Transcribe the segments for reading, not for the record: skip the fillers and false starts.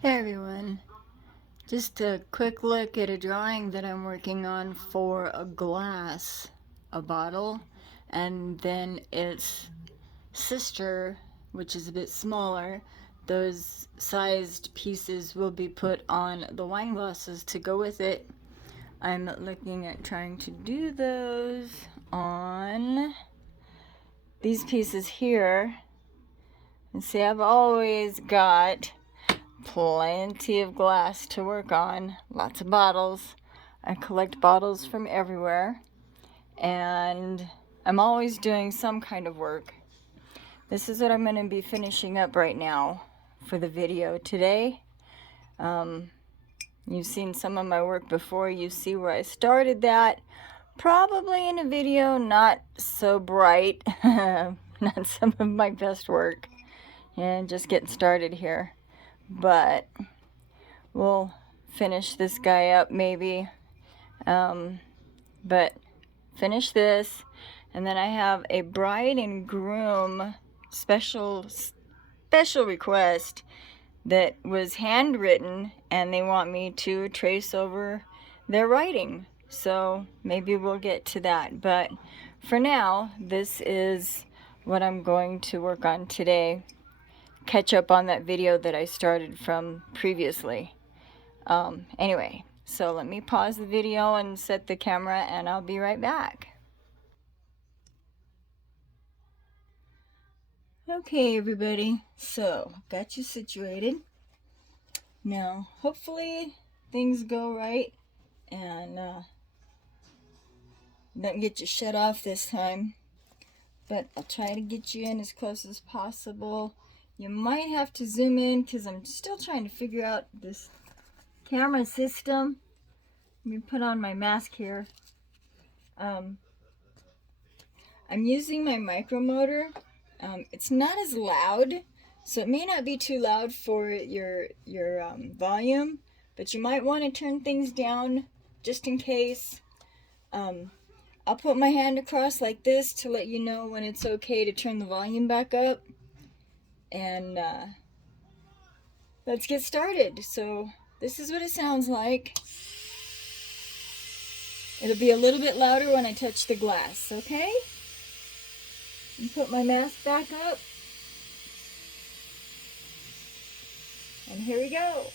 Hey everyone, just a quick look at a drawing that I'm working on for a bottle, and then its sister, which is a bit smaller. Those sized pieces will be put on the wine glasses to go with it. I'm looking at trying to do those on these pieces here. And see, I've always got plenty of glass to work on, lots of bottles. I collect bottles from everywhere, and I'm always doing some kind of work. This is what I'm going to be finishing up right now for the video today. You've seen some of my work before. You see where I started that. Probably in a video not so bright, not some of my best work, and just getting started here. But we'll finish this guy up maybe, but finish this, and then I have a bride and groom special request that was handwritten, and they want me to trace over their writing, so maybe we'll get to that. But for now, this is what I'm going to work on today. Catch up on that video that I started from previously. Anyway, so let me pause the video and set the camera, and I'll be right back. Okay, everybody, so got you situated. Now, hopefully things go right and don't get you shut off this time, but I'll try to get you in as close as possible. You might have to zoom in because I'm still trying to figure out this camera system. Let me put on my mask here. I'm using my micromotor. It's not as loud, so it may not be too loud for your volume, but you might want to turn things down just in case. I'll put my hand across like this to let you know when it's okay to turn the volume back up. And let's get started. So this is what it sounds like. It'll be a little bit louder when I touch the glass, okay? And put my mask back up. And here we go.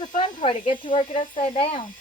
the fun part. I get to work it upside down.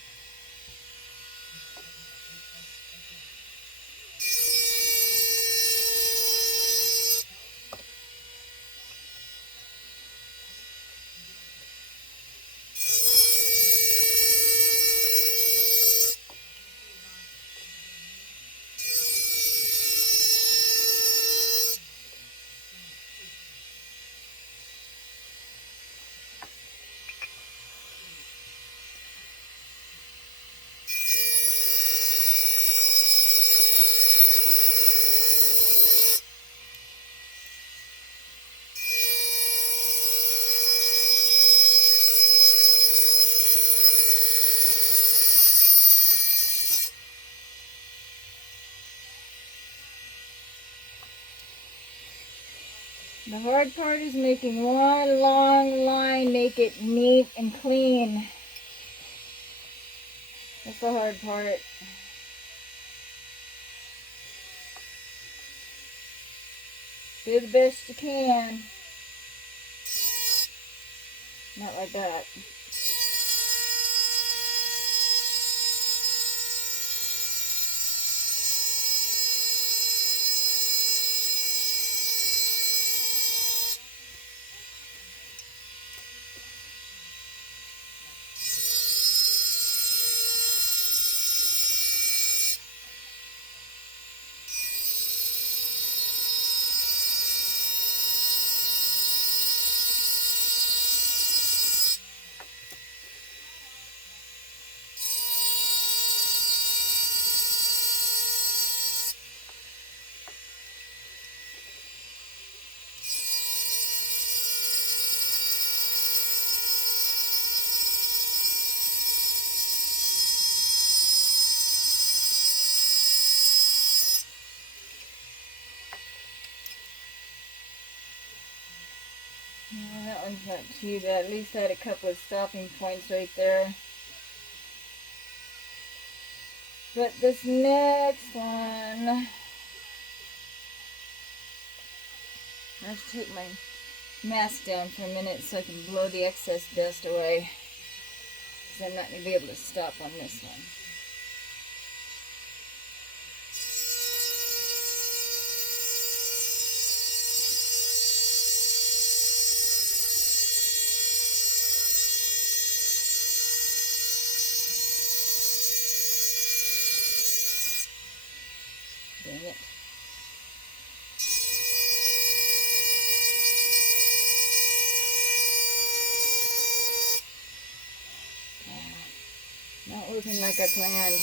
The hard part is making one long line, make it neat and clean. That's the hard part. Do the best you can. Not like that. Well, that one's not too bad. At least I had a couple of stopping points right there. But this next one, I have to take my mask down for a minute so I can blow the excess dust away, because I'm not going to be able to stop on this one. Dang it. Not working like I planned.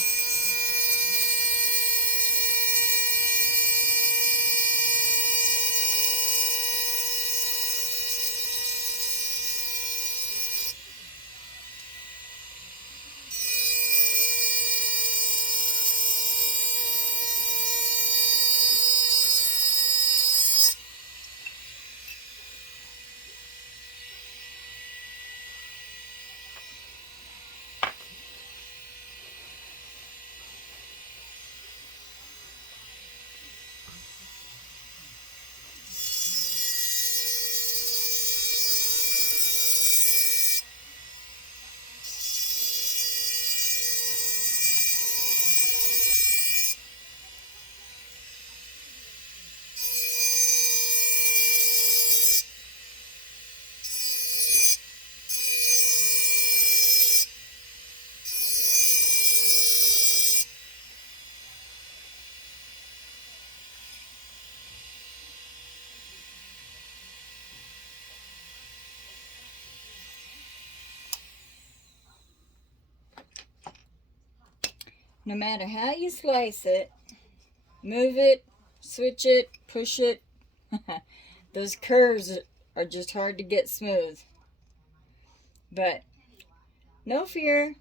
No matter how you slice it, move it, switch it, push it, those curves are just hard to get smooth. But no fear.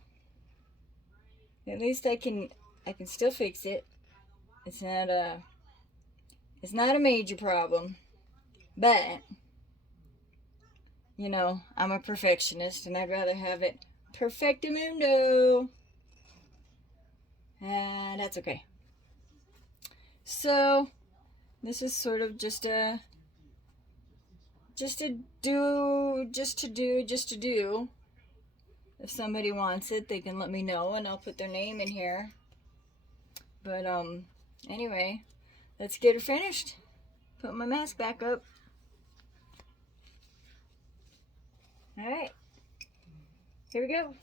At least I can still fix it. It's not a major problem. But you know, I'm a perfectionist and I'd rather have it perfectamundo. And that's okay. So this is sort of just to do. If somebody wants it, they can let me know and I'll put their name in here. But anyway, let's get it finished. Put my mask back up. All right, here we go.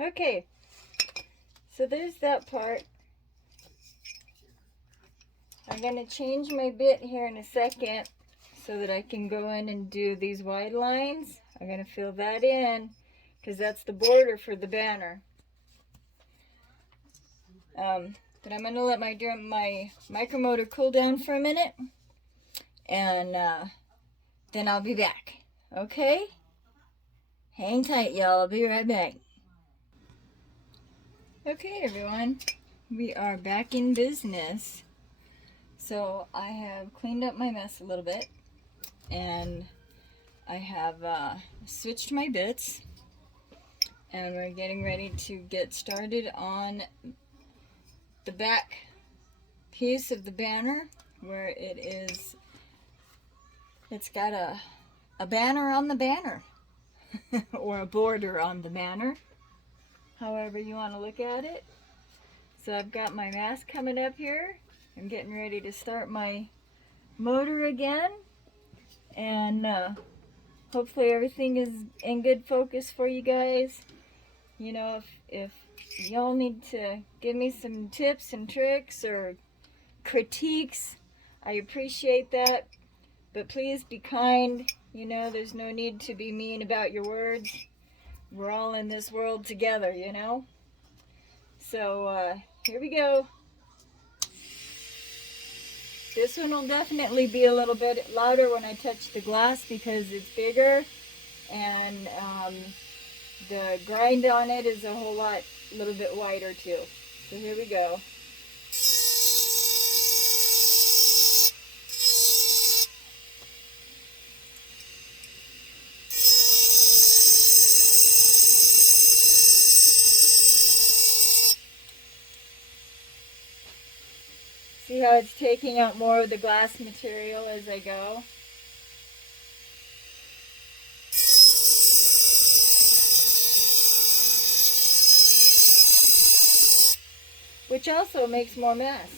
Okay, so there's that part. I'm going to change my bit here in a second so that I can go in and do these wide lines. I'm going to fill that in because that's the border for the banner. But I'm going to let my micromotor cool down for a minute, and then I'll be back. Okay? Hang tight, y'all. I'll be right back. Okay, everyone. We are back in business. So I have cleaned up my mess a little bit, and I have switched my bits, and we're getting ready to get started on the back piece of the banner, where it's got a banner on the banner or a border on the banner, however you want to look at it. So I've got my mask coming up here. I'm getting ready to start my motor again, and hopefully everything is in good focus for you guys. You know, if y'all need to give me some tips and tricks or critiques, I appreciate that. But please be kind. You know, there's no need to be mean about your words. We're all in this world together, you know? So, here we go. This one will definitely be a little bit louder when I touch the glass because it's bigger, and the grind on it is a little bit wider too. So here we go. See how it's taking out more of the glass material as I go? Which also makes more mess.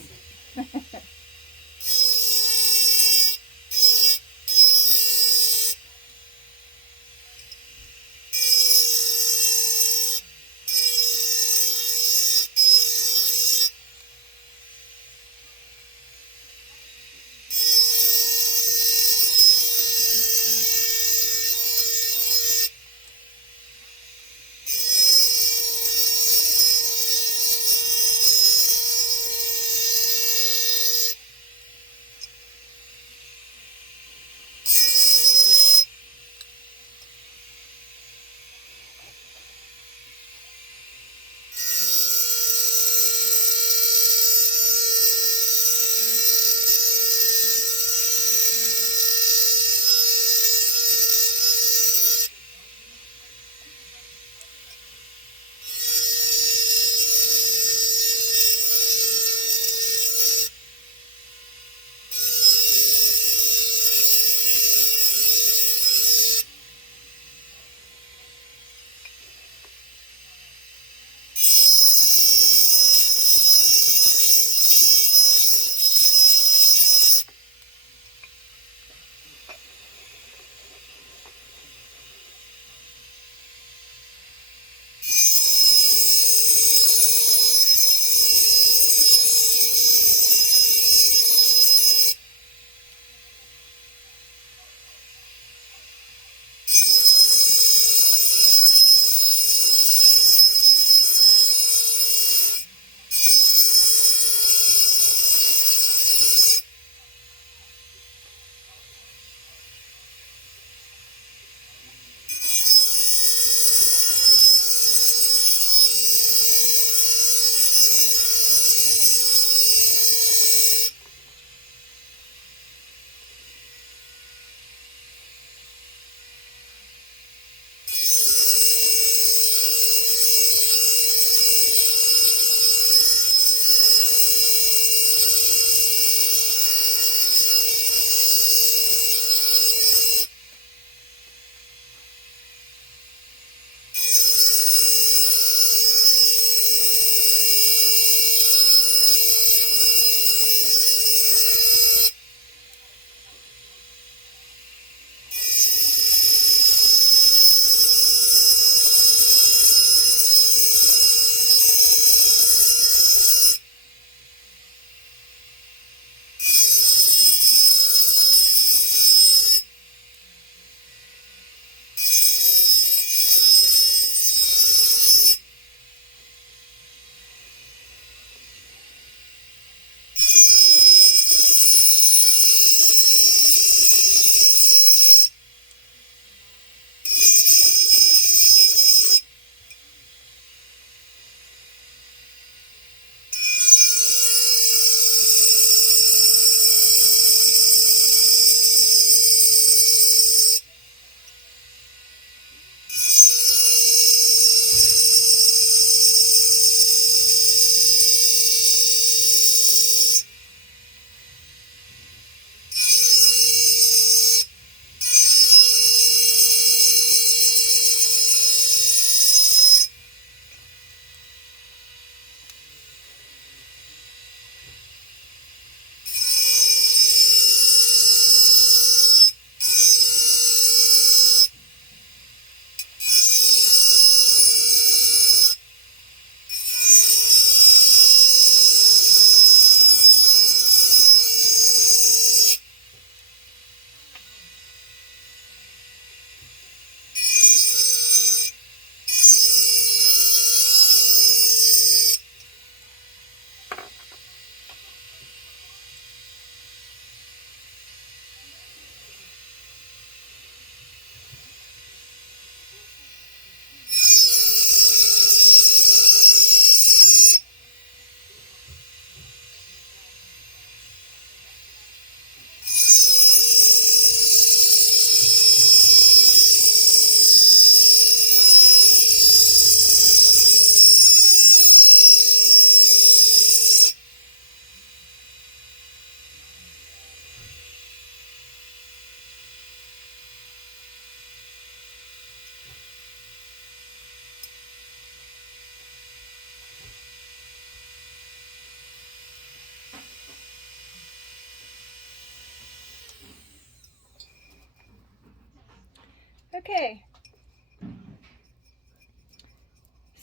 Okay.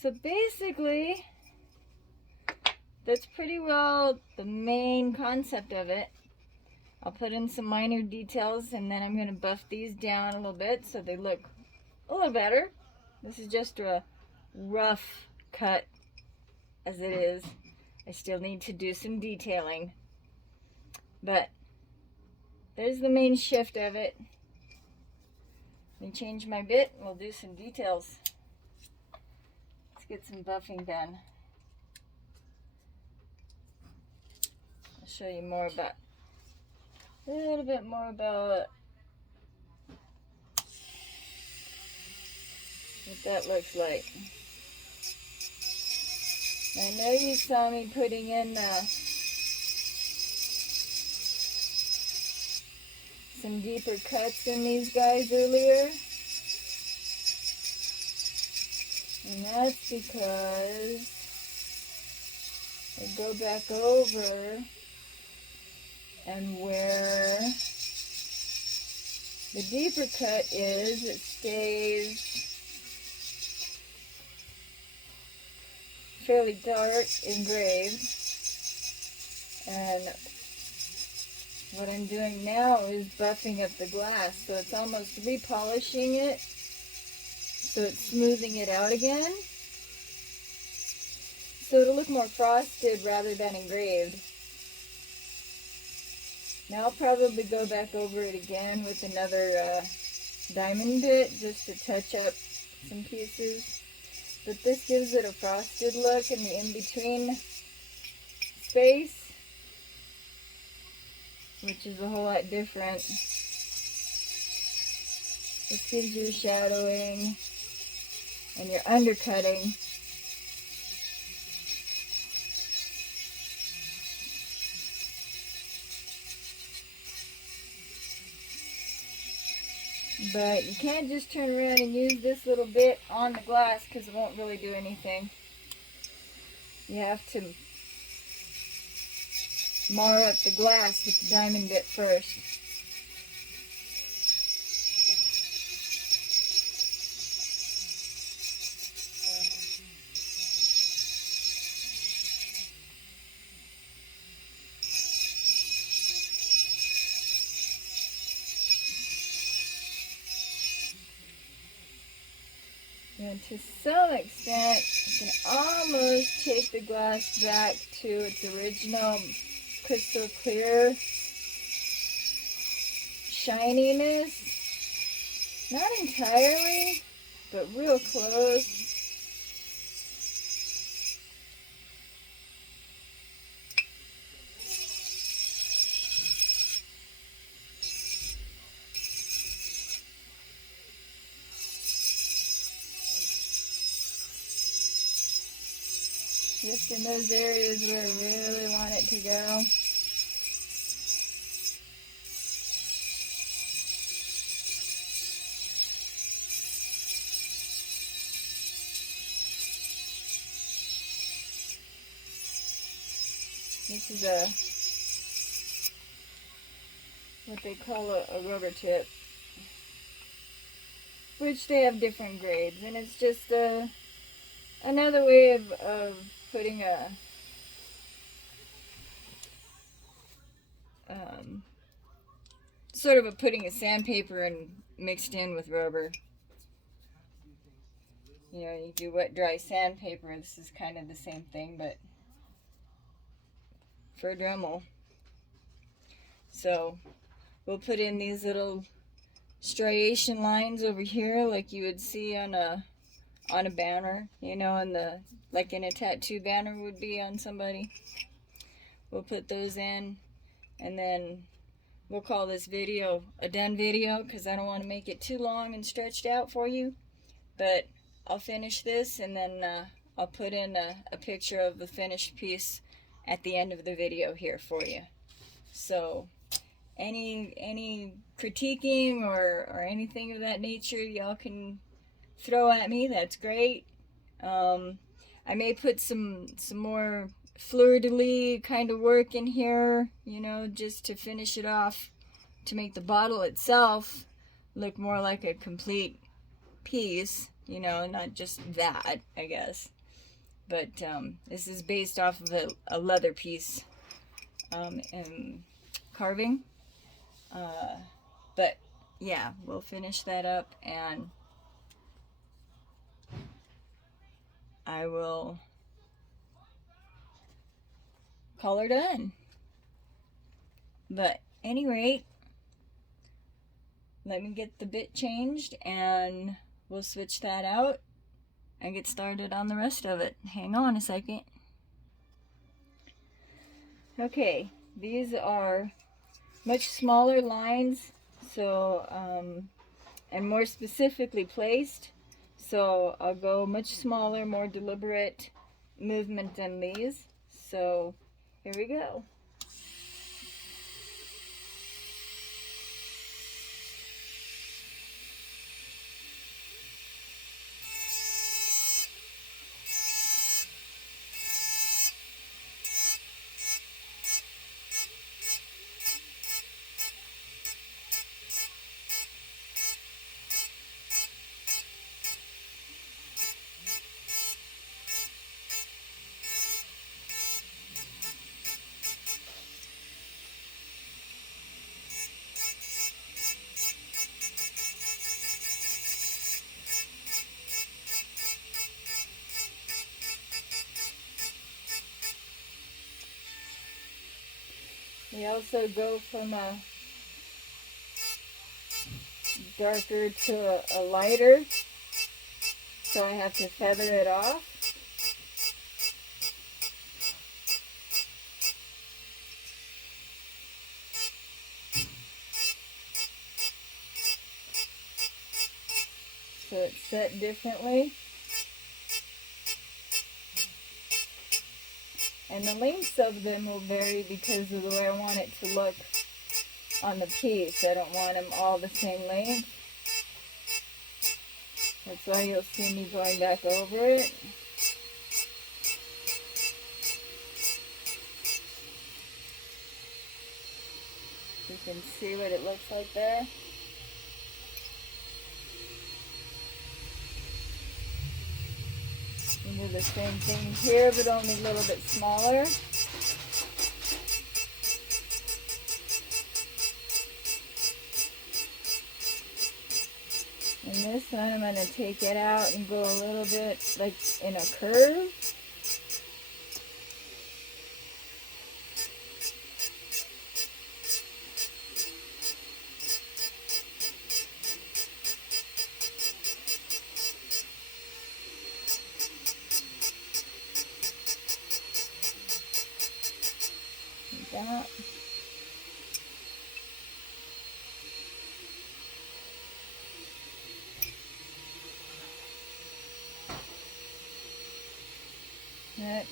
So basically, that's pretty well the main concept of it. I'll put in some minor details, and then I'm going to buff these down a little bit so they look a little better. This is just a rough cut as it is. I still need to do some detailing, but there's the main shift of it. Let me change my bit and we'll do some details. Let's get some buffing done. I'll show you more about, a little bit more about what that looks like. I know you saw me putting in some deeper cuts in these guys earlier. And that's because I go back over and where the deeper cut is, it stays fairly dark engraved, and what I'm doing now is buffing up the glass, so it's almost repolishing it, so it's smoothing it out again, so it'll look more frosted rather than engraved. Now I'll probably go back over it again with another diamond bit just to touch up some pieces. But this gives it a frosted look in the in-between space, which is a whole lot different. This gives you shadowing and your undercutting. But you can't just turn around and use this little bit on the glass because it won't really do anything. You have to mar up the glass with the diamond bit first. And to some extent, you can almost take the glass back to its original crystal clear shininess. Not entirely, but real close. Just in those areas where I really want it to go. This is what they call a rubber tip, which they have different grades, and it's just another way of putting a sort of putting a sandpaper and mixed in with rubber. You know, you do wet dry sandpaper. This is kind of the same thing, but for a Dremel. So we'll put in these little striation lines over here, like you would see on a banner, you know, like in a tattoo banner would be on somebody. We'll put those in, and then we'll call this video a done video because I don't want to make it too long and stretched out for you. But I'll finish this, and then I'll put in a picture of the finished piece at the end of the video here for you. So any critiquing or anything of that nature y'all can throw at me, that's great. I may put some more fleur-de-lis kind of work in here, you know, just to finish it off, to make the bottle itself look more like a complete piece, you know, not just that, I guess. But this is based off of a leather piece in carving. But yeah, we'll finish that up and I will call her done. But any rate, let me get the bit changed and we'll switch that out and get started on the rest of it. Hang on a second. Okay, these are much smaller lines, so and more specifically placed, so I'll go much smaller, more deliberate movement than these. So here we go. We also go from a darker to a lighter, so I have to feather it off. So it's set differently. And the lengths of them will vary because of the way I want it to look on the piece. I don't want them all the same length. That's why you'll see me going back over it. You can see what it looks like there. We'll do the same thing here, but only a little bit smaller. And this one I'm going to take it out and go a little bit like in a curve. Like that. Next.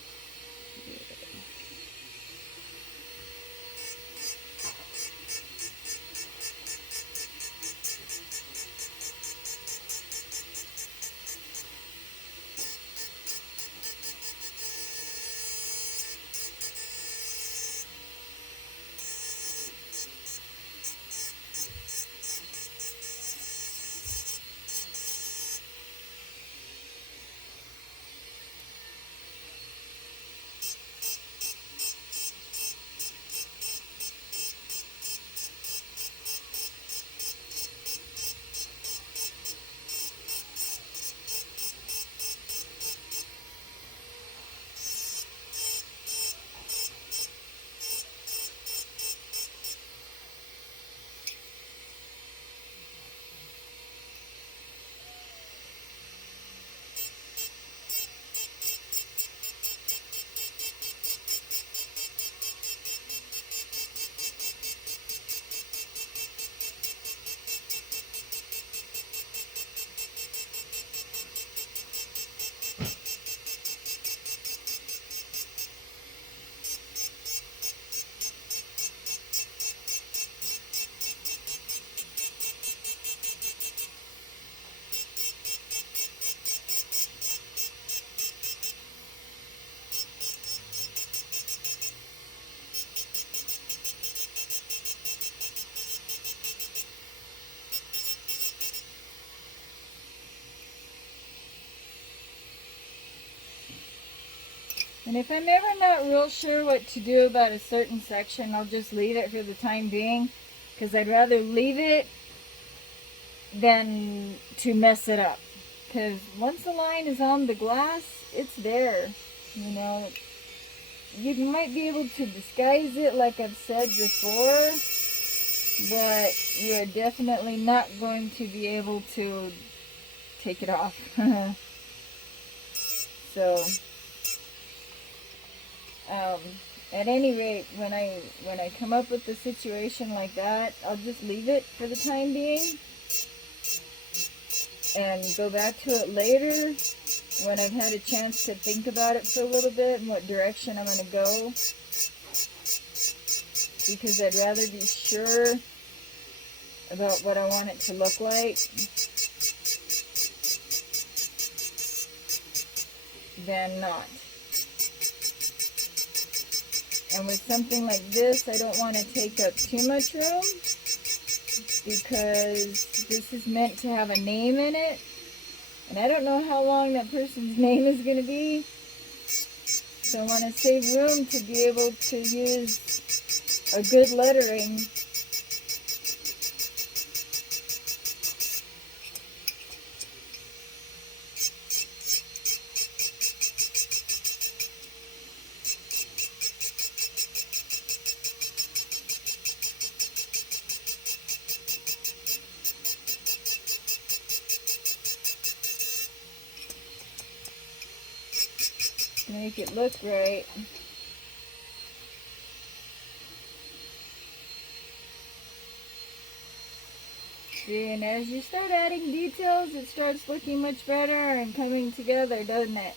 And if I'm ever not real sure what to do about a certain section, I'll just leave it for the time being, because I'd rather leave it than to mess it up. Because once the line is on the glass, it's there. You know, you might be able to disguise it like I've said before, but you're definitely not going to be able to take it off. So, at any rate, when I come up with a situation like that, I'll just leave it for the time being and go back to it later when I've had a chance to think about it for a little bit and what direction I'm going to go, because I'd rather be sure about what I want it to look like than not. And with something like this, I don't want to take up too much room, because this is meant to have a name in it, and I don't know how long that person's name is going to be, so I want to save room to be able to use a good lettering. Make it look right. See, and as you start adding details, it starts looking much better and coming together, doesn't it?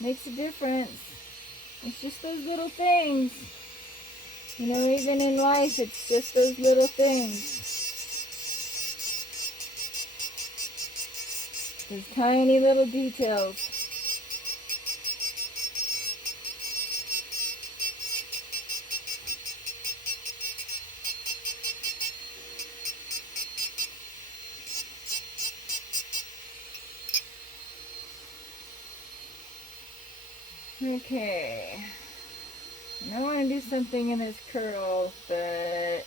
Makes a difference. It's just those little things. You know, even in life, it's just those little things. Those tiny little details. Okay, and I want to do something in this curl, but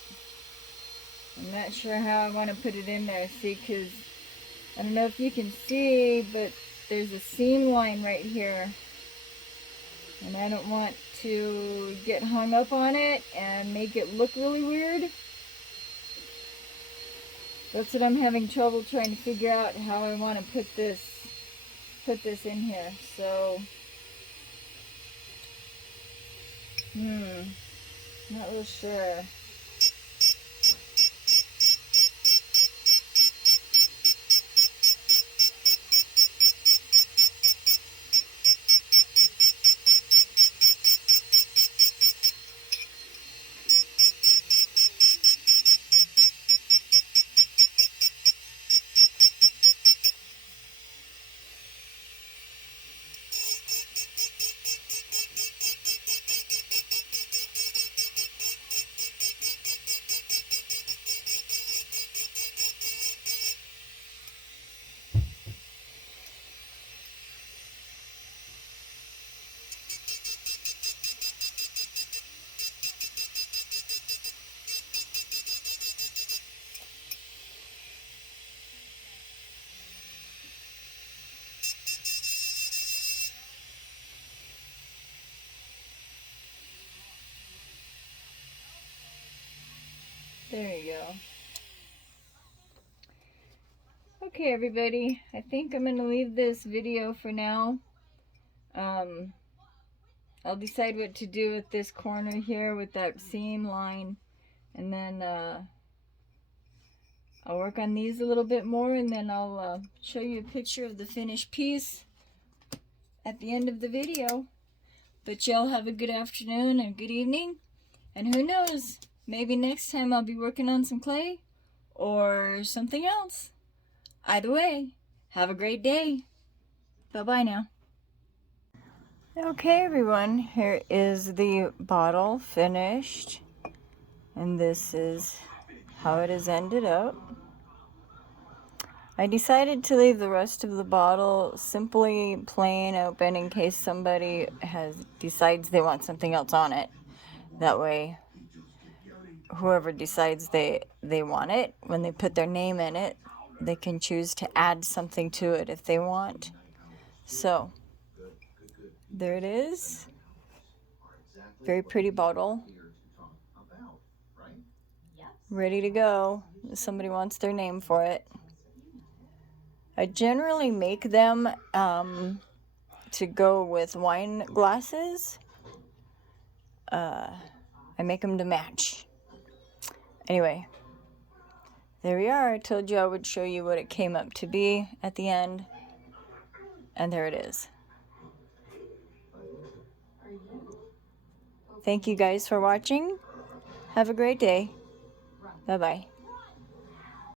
I'm not sure how I want to put it in there. See, because I don't know if you can see, but there's a seam line right here, and I don't want to get hung up on it and make it look really weird. That's what I'm having trouble trying to figure out, how I want to put this in here. So not real sure. There you go. Okay, everybody, I think I'm going to leave this video for now. I'll decide what to do with this corner here with that seam line, and then I'll work on these a little bit more, and then I'll show you a picture of the finished piece at the end of the video. But y'all have a good afternoon and good evening, and who knows, maybe next time I'll be working on some clay or something else. Either way, have a great day. Bye-bye now. Okay, everyone, here is the bottle finished, and this is how it has ended up. I decided to leave the rest of the bottle simply plain open in case somebody decides they want something else on it. That way, whoever decides they want it, when they put their name in it, they can choose to add something to it if they want. So, there it is. Very pretty bottle. Ready to go if somebody wants their name for it. I generally make them to go with wine glasses. I make them to match. Anyway, there we are. I told you I would show you what it came up to be at the end. And there it is. Thank you guys for watching. Have a great day. Bye-bye.